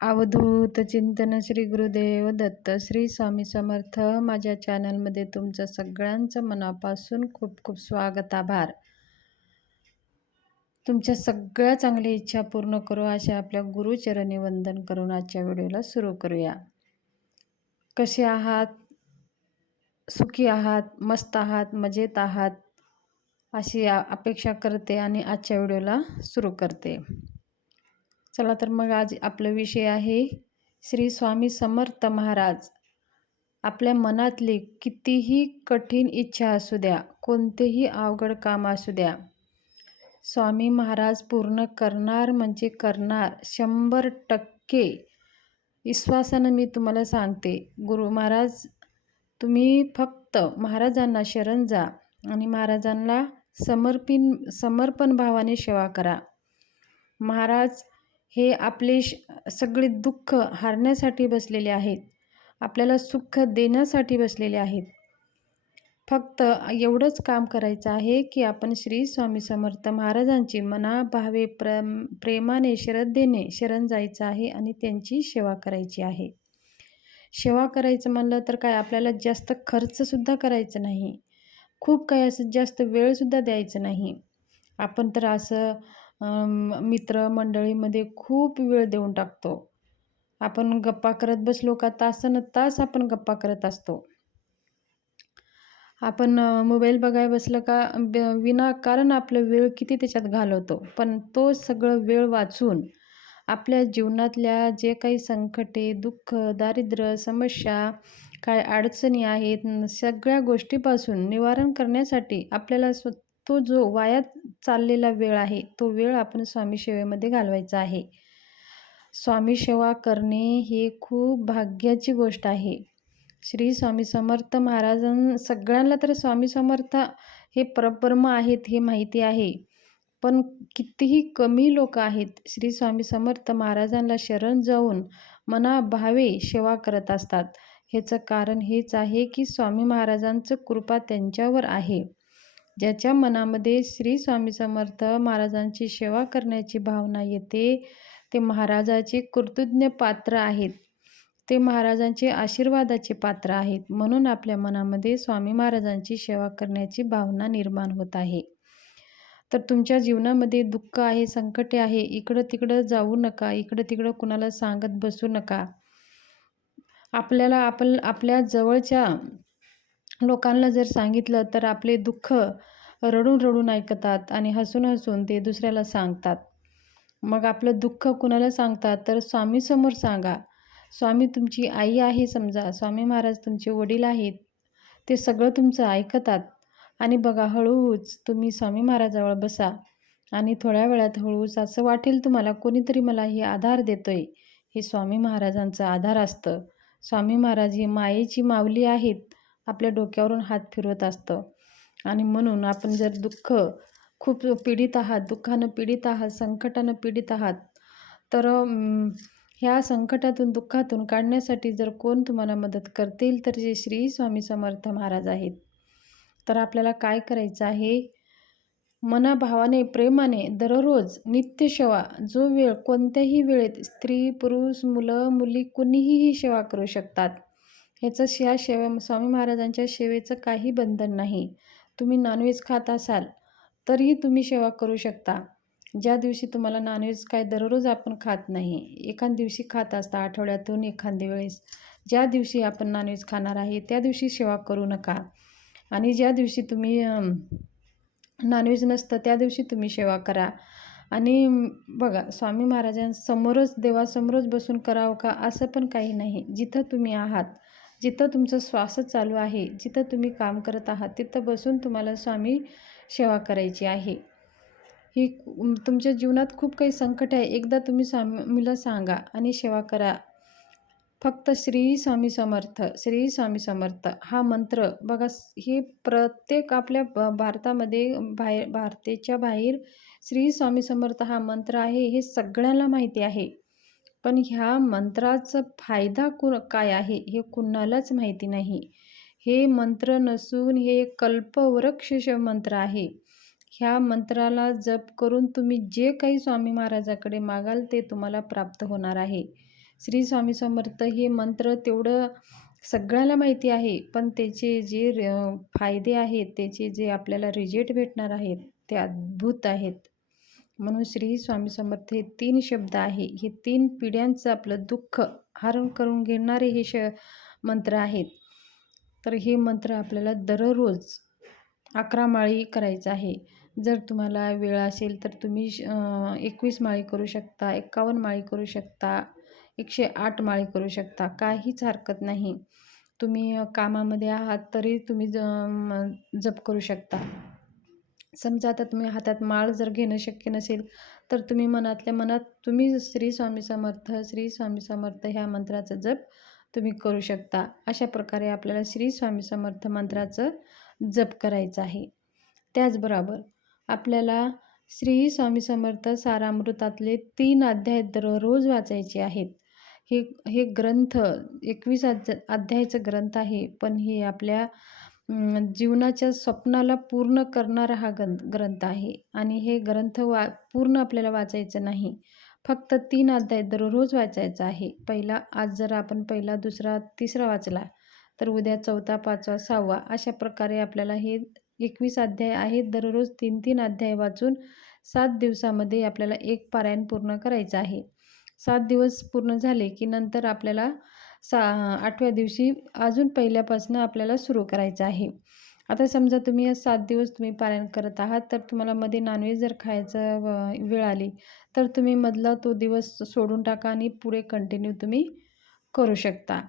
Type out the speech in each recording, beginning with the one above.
अवधूत चिंतन श्री गुरुदेव दत्त श्री स्वामी समर्थ. माझ्या चॅनलमध्ये तुमचं सगळ्यांचं मनापासून खूप खूप स्वागत, आभार. तुमच्या सगळ्या चांगल्या इच्छा पूर्ण करू अशा आपल्या गुरुचरणी वंदन करून आजच्या व्हिडिओला सुरू करूया. कसे आहात? सुखी आहात? मस्त आहात? मजेत आहात? अशी अपेक्षा करते आणि आजच्या व्हिडिओला सुरू करते. चला तर मग आज आपला विषय आहे श्री स्वामी समर्थ महाराज. आपल्या मनातली कितीही कठीण इच्छा असू द्या, कोणतेही अवघड काम असू द्या, स्वामी महाराज पूर्ण करणार म्हणजे करणार. 100% विश्वासानं मी तुम्हाला सांगते. गुरु महाराज, तुम्ही फक्त महाराजांना शरण जा आणि महाराजांना समर्पण भावाने सेवा करा. महाराज हे आपले सगळे दुःख हारण्यासाठी बसलेले आहेत, आपल्याला सुख देण्यासाठी बसलेले आहेत. फक्त एवढंच काम करायचं आहे की आपण श्री स्वामी समर्थ महाराजांची मनाभावे प्रेमाने श्रद्धेने शरण जायचं आहे आणि त्यांची सेवा करायची आहे. सेवा करायचं म्हणलं तर काय, आपल्याला जास्त खर्चसुद्धा करायचं नाही, खूप काही असं जास्त वेळसुद्धा द्यायचं नाही. आपण तर असं मित्रमंडळीमध्ये खूप वेळ देऊन टाकतो. आपण गप्पा करत बसलो का तास आपण गप्पा करत असतो. आपण मोबाईल बघायला बसलं का विनाकारण आपला वेळ किती त्याच्यात घालवतो. पण तो सगळं वेळ वाचून आपल्या जीवनातल्या जे काही संकटे, दुःख, दारिद्र्य, समस्या, काय अडचणी आहेत, सगळ्या गोष्टीपासून निवारण करण्यासाठी आपल्याला तो जो वाया चाललेला वेळ आहे, तो वेळ आपण स्वामी सेवेमध्ये घालवायचा आहे. स्वामी सेवा करणे हे खूप भाग्याची गोष्ट आहे. श्री स्वामी समर्थ सगळ्यांना तर स्वामी समर्थ हे परब्रह्म आहेत हे माहिती आहे, पण कितीही कमी लोक आहेत श्री स्वामी समर्थ महाराजांना शरण जाऊन मनाभावे सेवा करत असतात. ह्याचं कारण हेच आहे की स्वामी महाराजांचं कृपा त्यांच्यावर आहे. ज्याच्या मनामध्ये श्री स्वामी समर्थ महाराजांची सेवा करण्याची भावना येते, ते महाराजाचे कृतज्ञ पात्र आहेत, ते महाराजांचे आशीर्वादाचे पात्र आहेत. म्हणून आपल्या मनामध्ये स्वामी महाराजांची सेवा करण्याची भावना निर्माण होत आहे. तर तुमच्या जीवनामध्ये दुःख आहे, संकटे आहे, इकडं तिकडं जाऊ नका, इकडं तिकडं कुणाला सांगत बसू नका. आपल्या जवळच्या लोकांना जर सांगितलं तर आपले दुःख रडून रडून ऐकतात आणि हसून हसून ते दुसऱ्याला सांगतात. मग आपलं दुःख कुणाला सांगतात तर स्वामीसमोर सांगा. स्वामी तुमची आई आहे समजा, स्वामी महाराज तुमचे वडील आहेत, ते सगळं तुमचं ऐकतात. आणि बघा, हळूच तुम्ही स्वामी महाराजाजवळ बसा आणि थोड्या वेळात हळूच असं वाटेल तुम्हाला कोणीतरी मला हे आधार देतोय. हे स्वामी महाराजांचा आधार असतं. स्वामी महाराज ही मायेची माऊली आहेत, आपल्या डोक्यावरून हात फिरवत असतं. आणि म्हणून आपण जर खूप पीडित आहात, दुःखानं पीडित आहात, संकटानं पीडित आहात, तर ह्या संकटातून दुःखातून काढण्यासाठी जर कोण तुम्हाला मदत करतील तर जे श्री स्वामी समर्थ महाराज आहेत. तर आपल्याला काय करायचं आहे, मनाभावाने प्रेमाने दररोज नित्य सेवा, जो वेळ कोणत्याही वेळेत स्त्री पुरुष मुलं मुली कुणीही ही सेवा करू शकतात. ह्या स्वामी महाराजांच्या सेवेचं काही बंधन नाही. तुम्ही नॉनव्हेज खात असाल तरीही तुम्ही सेवा करू शकता. ज्या दिवशी तुम्हाला नॉनव्हेज काय दररोज आपण खात नाही, एखाद दिवशी खात असता, आठवड्यातून एखाद्या वेळेस, ज्या दिवशी आपण नॉनव्हेज खाणार आहे त्या दिवशी सेवा करू नका. आणि ज्या दिवशी तुम्ही नॉनव्हेज नसतं त्या दिवशी तुम्ही सेवा करा. आणि बघा, स्वामी महाराजांसमोरच देवासमोरच बसून करावं का असं पण काही नाही. जिथं तुम्ही आहात, जिथं तुमचं श्वास चालू आहे, जिथं तुम्ही काम करत आहात, तिथं बसून तुम्हाला स्वामी सेवा करायची आहे. ही तुमच्या जीवनात खूप काही संकट आहे, एकदा तुम्ही स्वामीला सांगा आणि सेवा करा. फक्त श्री स्वामी समर्थ, श्री स्वामी समर्थ हा मंत्र बघा, हे प्रत्येक आपल्या भारतामध्ये भारताच्या बाहेर श्री स्वामी समर्थ हा मंत्र आहे हे सगळ्यांना माहिती आहे. पण ह्या मंत्राचा फायदा काय आहे हे कुणालाच माहिती नाही. हे मंत्र नसून हे कल्पवृक्ष मंत्र आहे. ह्या मंत्राला जप करून तुम्ही जे काही स्वामी महाराजाकडे मागाल ते तुम्हाला प्राप्त होणार आहे. श्री स्वामी समर्थ हे मंत्र तेवढं सगळ्याला माहिती आहे, पण त्याचे जे फायदे आहेत, त्याचे जे आपल्याला रिझल्ट भेटणार आहेत ते अद्भुत आहेत. म्हणून श्री स्वामी समर्थ हे 3 शब्द आहे. हे 3 पिढ्यांचं आपलं दुःख हरण करून घेणारे हे मंत्र आहेत. तर हे मंत्र आपल्याला दररोज 11 माळी करायचं आहे. जर तुम्हाला वेळ असेल तर तुम्ही 21 माळी करू शकता, 51 माळी करू शकता, 108 माळी करू शकता. काहीच हरकत नाही. तुम्ही कामामध्ये आहात तरी तुम्ही जप करू शकता. समजा आता तुम्ही हातात माळ जर घेणं शक्य नसेल तर तुम्ही मनातल्या मनात तुम्ही श्री स्वामी समर्थ, श्री स्वामी समर्थ ह्या मंत्राचा जप तुम्ही करू शकता. अशा प्रकारे आपल्याला श्री स्वामी समर्थ मंत्राचं जप करायचं आहे. त्याचबरोबर आपल्याला श्री स्वामी समर्थ सारामृतातले 3 अध्याय दररोज वाचायचे आहेत. हे ग्रंथ 21 अध्यायाचा ग्रंथ आहे, पण हे आपल्या जीवनाच्या स्वप्नाला पूर्ण करणारा हा ग्रंथ आहे. आणि हे ग्रंथ पूर्ण आपल्याला वाचायचं नाही, फक्त 3 अध्याय दररोज वाचायचा आहे. आज जर आपण पहिला, दुसरा, तिसरा वाचला तर उद्या 4था, 5वा, 6वा अशा प्रकारे आपल्याला हे 21 अध्याय आहेत. दररोज 3-3 अध्याय वाचून 7 दिवसामध्ये आपल्याला एक पारायण पूर्ण करायचं आहे. 7 दिवस पूर्ण झाले की नंतर आपल्याला 8व्या दिवशी अजून पहिल्यापासून आपल्याला सुरू करायचं आहे. आता समजा तुम्ही या 7 दिवस तुम्ही पारायण करत आहात, तर तुम्हाला मध्ये नॉनव्हेज जर खायचं वेळ आली तर तुम्ही मधला तो दिवस सोडून टाका आणि पुढे कंटिन्यू तुम्ही करू शकता.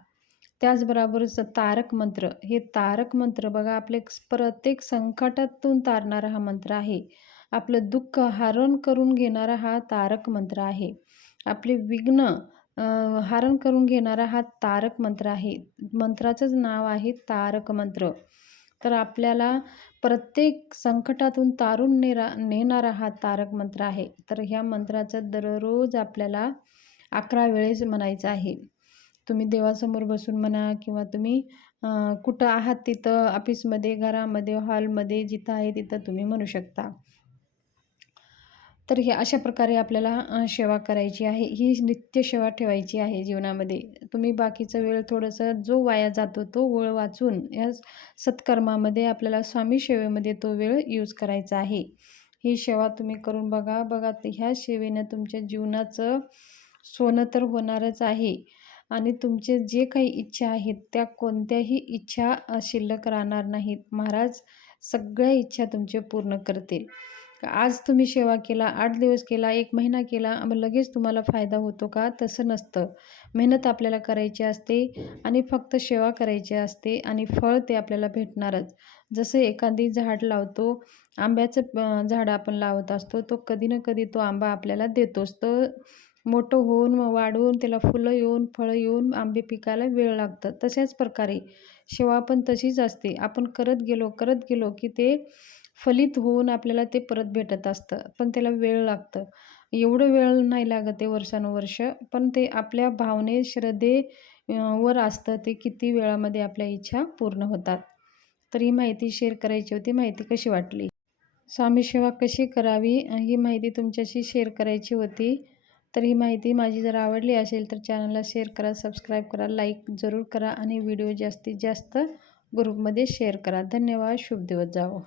त्याचबरोबर तारक मंत्र, हे तारक मंत्र बघा, आपले प्रत्येक संकटातून तारणारा हा मंत्र आहे. आपलं दुःख हरण करून घेणारा हा तारक मंत्र आहे. आपले विघ्न हरण करून घेणारा हा तारक मंत्र आहे. मंत्राचंच नाव आहे तारक मंत्र. तर आपल्याला प्रत्येक संकटातून तारून नेणारा हा तारक मंत्र आहे. तर ह्या मंत्राचं दररोज आपल्याला 11 वेळेस म्हणायचं आहे. तुम्ही देवासमोर बसून म्हणा किंवा तुम्ही कुठं आहात तिथं, ऑफिसमध्ये, घरामध्ये, हॉलमध्ये, जिथं आहे तिथं तुम्ही म्हणू शकता. तर हे अशा प्रकारे आपल्याला सेवा करायची आहे. ही नित्य सेवा ठेवायची आहे जीवनामध्ये. तुम्ही बाकीचा वेळ थोडंसं जो वाया जातो तो वेळ वाचून या सत्कर्मामध्ये आपल्याला स्वामी सेवेमध्ये तो वेळ यूज करायचा आहे. ही सेवा तुम्ही करून बघा. ह्या सेवेनं तुमच्या जीवनाचं सोनं तर होणारच आहे आणि तुमचे जे काही इच्छा आहेत त्या कोणत्याही इच्छा शिल्लक राहणार नाहीत. महाराज सगळ्या इच्छा तुमच्या पूर्ण करतील. आज तुम्ही सेवा केला, 8 दिवस केला, 1 महिना केला, मग लगेच तुम्हाला फायदा होतो का? तसं नसतं. मेहनत आपल्याला करायची असते आणि फक्त सेवा करायची असते आणि फळ ते आपल्याला भेटणारच. जसं एखादी झाड लावतो, आंब्याचं झाड आपण लावत असतो, तो कधी ना कधी तो आंबा आपल्याला देतोच. तर मोठं होऊन, वाढून, त्याला फुलं येऊन, फळं येऊन, आंबे पिकायला वेळ लागतं. तशाच प्रकारे सेवा पण तशीच असते. आपण करत गेलो की ते फलित होऊन आपल्याला ते परत भेटत असतं, पण त्याला वेळ लागतं. एवढं वेळ नाही लागत आहे वर्षानुवर्ष, पण ते आपल्या भावने, वर असतं ते किती वेळामध्ये आपल्या इच्छा पूर्ण होतात. तर ही माहिती शेअर करायची होती. माहिती कशी वाटली? स्वामी सेवा कशी करावी ही माहिती तुमच्याशी शेअर करायची होती. तर ही माहिती माझी जर आवडली असेल तर चॅनलला शेअर करा, सबस्क्राईब करा, लाईक जरूर करा आणि व्हिडिओ जास्तीत जास्त ग्रुपमध्ये शेअर करा. धन्यवाद. शुभ दिवस जावो.